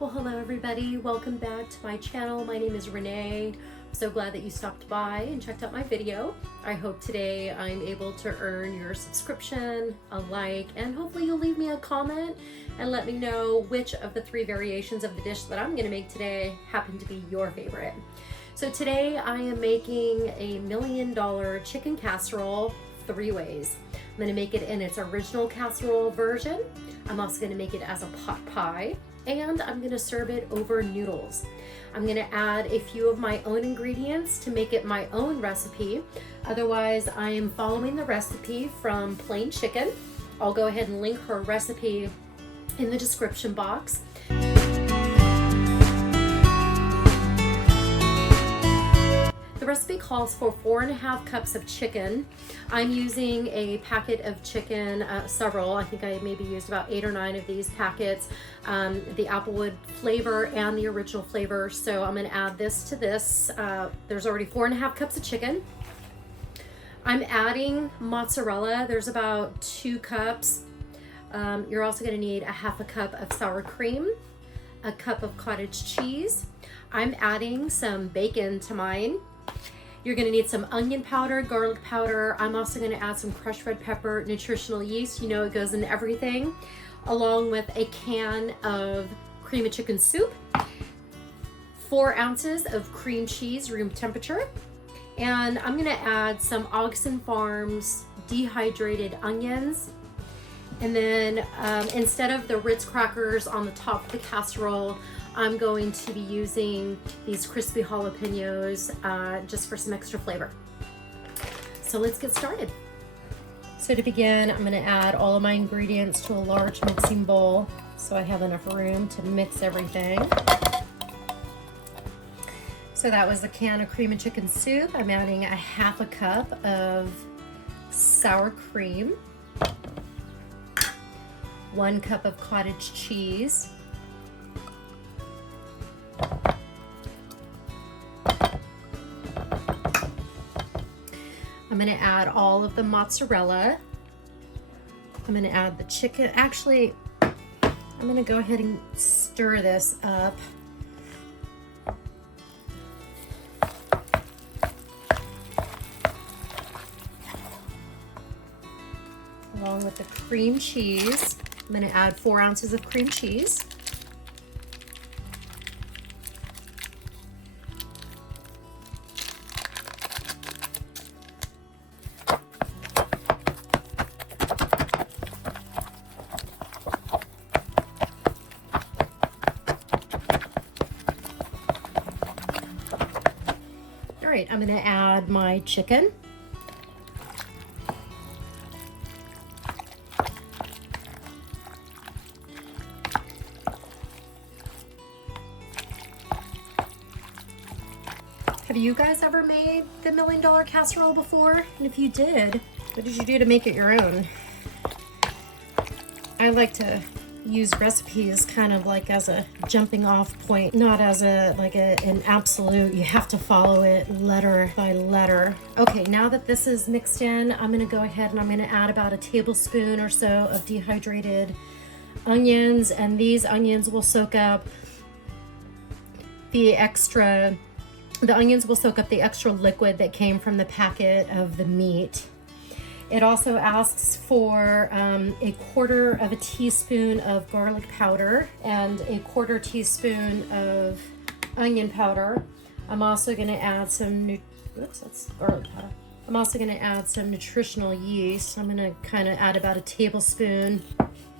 Well, hello everybody. Welcome back to my channel. My name is Renee. I'm so glad that you stopped by and checked out my video. I hope today I'm able to earn your subscription, a like, and hopefully you'll leave me a comment and let me know which of the 3 variations of the dish that I'm gonna make today happen to be your favorite. So today I am making a $1 million chicken casserole 3 ways. I'm gonna make it in its original casserole version. I'm also gonna make it as a pot pie, and I'm gonna serve it over noodles. I'm gonna add a few of my own ingredients to make it my own recipe. Otherwise, I am following the recipe from Plain Chicken. I'll go ahead and link her recipe in the description box. The recipe calls for 4.5 cups of chicken. I'm using a packet of chicken, several. I think I maybe used about 8 or 9 of these packets, the applewood flavor and the original flavor. So I'm gonna add this to this. There's already 4.5 cups of chicken. I'm adding mozzarella. There's about 2 cups. You're also gonna need a 1/2 cup of sour cream, a cup of cottage cheese. I'm adding some bacon to mine. You're gonna need some onion powder, garlic powder. I'm also gonna add some crushed red pepper, nutritional yeast. You know it goes in everything, along with a can of cream of chicken soup, 4 ounces of cream cheese, room temperature, and I'm gonna add some Oxen Farms dehydrated onions. And then instead of the Ritz crackers on the top of the casserole, I'm going to be using these crispy jalapenos just for some extra flavor. So let's get started. So to begin, I'm gonna add all of my ingredients to a large mixing bowl so I have enough room to mix everything. So that was a can of cream and chicken soup. I'm adding a 1/2 cup of sour cream, 1 cup of cottage cheese, I'm gonna add all of the mozzarella. I'm gonna add the chicken. Actually, I'm gonna go ahead and stir this up. Along with the cream cheese. I'm gonna add 4 ounces of cream cheese. All right, I'm gonna add my chicken. Have you guys ever made the $1 million casserole before? And if you did, what did you do to make it your own? I like to use recipes kind of like as a jumping off point, not as an absolute, you have to follow it letter by letter. Okay, now that this is mixed in, I'm gonna go ahead and I'm gonna add about a tablespoon or so of dehydrated onions, and these onions will soak up the onions will soak up the extra liquid that came from the packet of the meat. It also asks for a 1/4 teaspoon of garlic powder and a 1/4 teaspoon of onion powder. I'm also going to add some that's garlic powder. I'm also going to add some nutritional yeast. I'm going to kind of add about a tablespoon.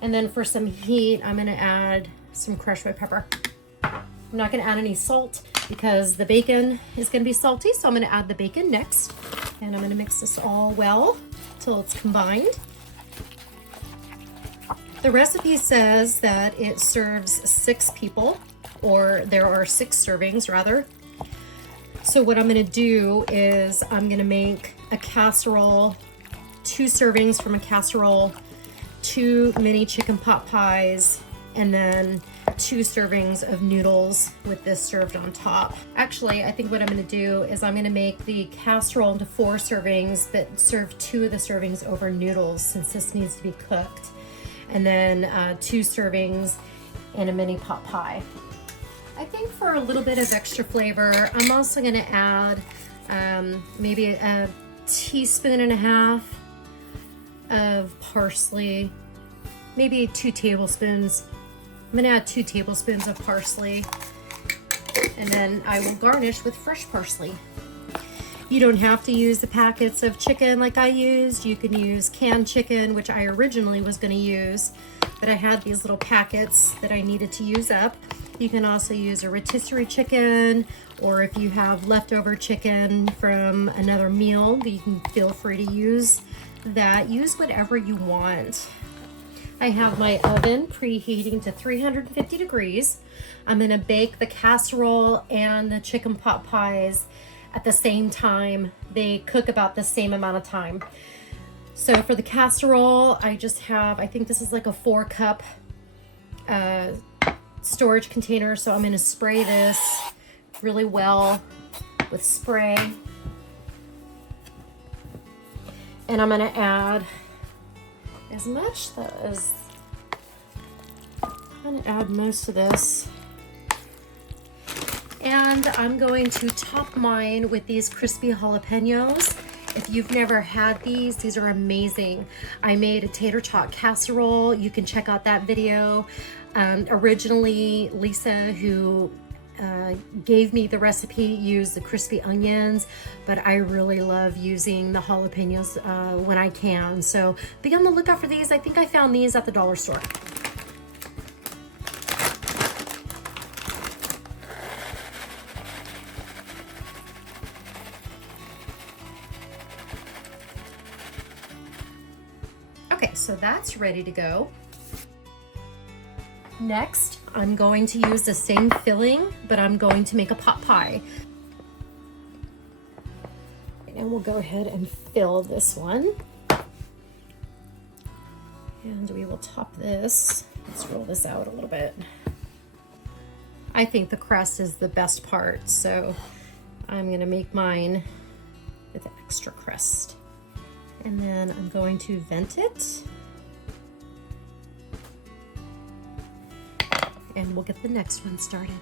And then for some heat, I'm going to add some crushed red pepper. I'm not going to add any salt because the bacon is going to be salty, so I'm going to add the bacon next. And I'm going to mix this all well till it's combined. The recipe says that it serves 6 people, or there are 6 servings rather. So what I'm going to do is I'm going to make a casserole, 2 servings from a casserole, 2 mini chicken pot pies, and then 2 servings of noodles with this served on top. Actually, I think what I'm going to do is I'm going to make the casserole into 4 servings, but serve 2 of the servings over noodles since this needs to be cooked. And then 2 servings in a mini pot pie. I think for a little bit of extra flavor, I'm also gonna add maybe a teaspoon and a half of parsley, maybe 2 tablespoons. I'm gonna add 2 tablespoons of parsley, and then I will garnish with fresh parsley. You don't have to use the packets of chicken like I used. You can use canned chicken, which I originally was gonna use, but I had these little packets that I needed to use up. You can also use a rotisserie chicken, or if you have leftover chicken from another meal, you can feel free to use that. Use whatever you want. I have my oven preheating to 350 degrees. I'm gonna bake the casserole and the chicken pot pies at the same time. They cook about the same amount of time. So for the casserole, I think this is like a 4-cup storage container. So I'm gonna spray this really well with spray. And I'm gonna add as much as, I'm gonna add most of this. And I'm going to top mine with these crispy jalapenos. If you've never had these are amazing. I made a tater tot casserole. You can check out that video. Originally, Lisa, who gave me the recipe, used the crispy onions, but I really love using the jalapenos when I can. So be on the lookout for these. I think I found these at the dollar store. Okay, so that's ready to go. Next, I'm going to use the same filling, but I'm going to make a pot pie. And we'll go ahead and fill this one. And we will top this. Let's roll this out a little bit. I think the crust is the best part, so I'm gonna make mine with extra crust. And then I'm going to vent it. And we'll get the next one started.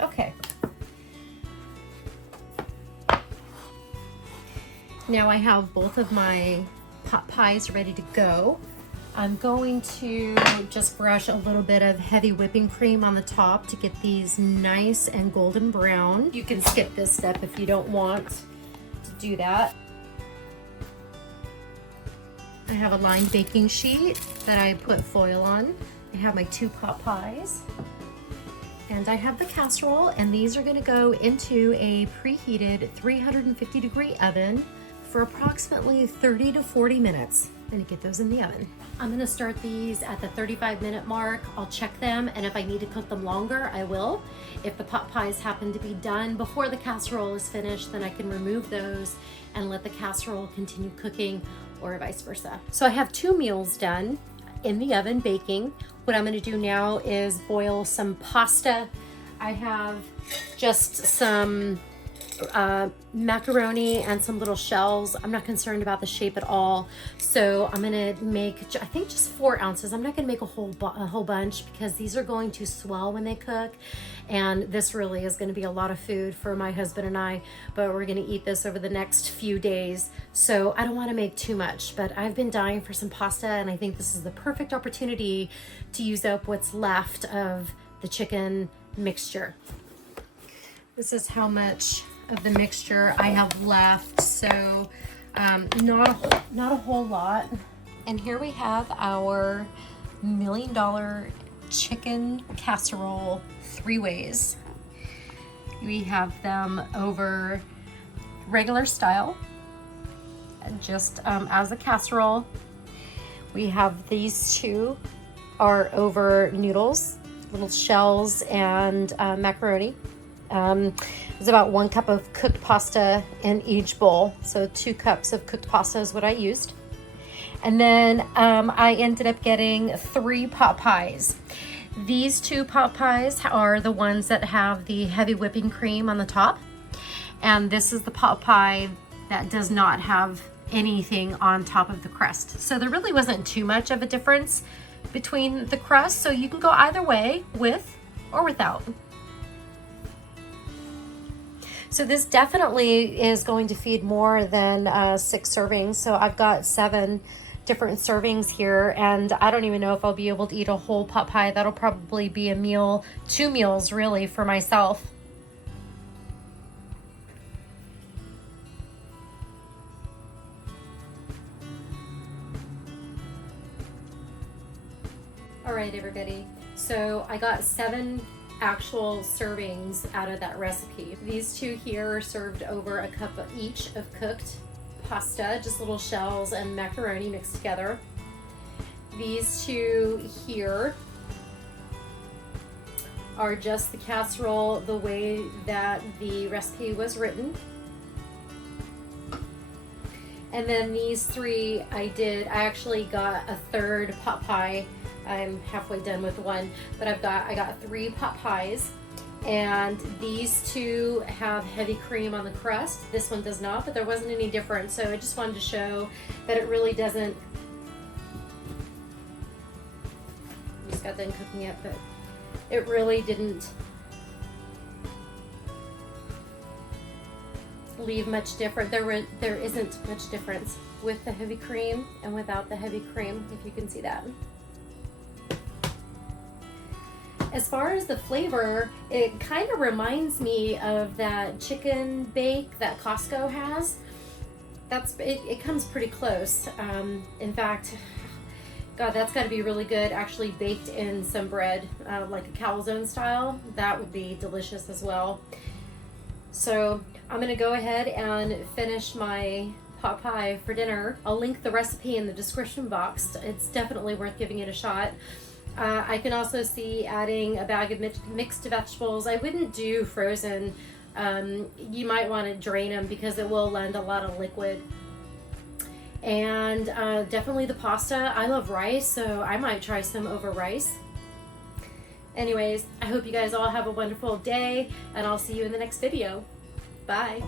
Okay. Now I have both of my pot pies ready to go. I'm going to just brush a little bit of heavy whipping cream on the top to get these nice and golden brown. You can skip this step if you don't want to do that. I have a lined baking sheet that I put foil on. I have my 2 pot pies. And I have the casserole, and these are gonna go into a preheated 350 degree oven for approximately 30 to 40 minutes. I'm gonna get those in the oven. I'm gonna start these at the 35-minute mark. I'll check them, and if I need to cook them longer, I will. If the pot pies happen to be done before the casserole is finished, then I can remove those and let the casserole continue cooking, or vice versa. So I have 2 meals done in the oven baking. What I'm gonna do now is boil some pasta. I have just some macaroni and some little shells. I'm not concerned about the shape at all. So I'm gonna make, I think, just 4 ounces. I'm not gonna make a whole bunch because these are going to swell when they cook. And this really is gonna be a lot of food for my husband and I, but we're gonna eat this over the next few days. So I don't wanna make too much, but I've been dying for some pasta, and I think this is the perfect opportunity to use up what's left of the chicken mixture. This is how much of the mixture I have left, so not a whole lot. And here we have our $1 million chicken casserole 3 ways. We have them over regular style, just as a casserole. We have these 2 are over noodles, little shells, and macaroni. There's about 1 cup of cooked pasta in each bowl. So 2 cups of cooked pasta is what I used. And then I ended up getting 3 pot pies. These 2 pot pies are the ones that have the heavy whipping cream on the top. And this is the pot pie that does not have anything on top of the crust. So there really wasn't too much of a difference between the crust, so you can go either way, with or without. So this definitely is going to feed more than 6 servings. So I've got 7 different servings here, and I don't even know if I'll be able to eat a whole pot pie. That'll probably be a meal, 2 meals really for myself. All right, everybody. So I got 7 actual servings out of that recipe. These 2 here are served over a cup of each of cooked pasta, just little shells and macaroni mixed together. These 2 here are just the casserole the way that the recipe was written. And then these 3 I actually got a 3rd pot pie. I'm halfway done with 1, but I got 3 pot pies, and these 2 have heavy cream on the crust. This one does not, but there wasn't any difference, so I just wanted to show that it really doesn't. I just got done cooking it, but it really didn't leave much different. There isn't much difference with the heavy cream and without the heavy cream, if you can see that. As far as the flavor, it kind of reminds me of that chicken bake that Costco has. It comes pretty close. In fact, God, that's got to be really good, actually baked in some bread, like a calzone style. That would be delicious as well. So I'm gonna go ahead and finish my pot pie for dinner. I'll link the recipe in the description box. It's definitely worth giving it a shot. I can also see adding a bag of mixed vegetables. I wouldn't do frozen. You might want to drain them because it will lend a lot of liquid. And definitely the pasta. I love rice, so I might try some over rice. Anyways, I hope you guys all have a wonderful day, and I'll see you in the next video. Bye.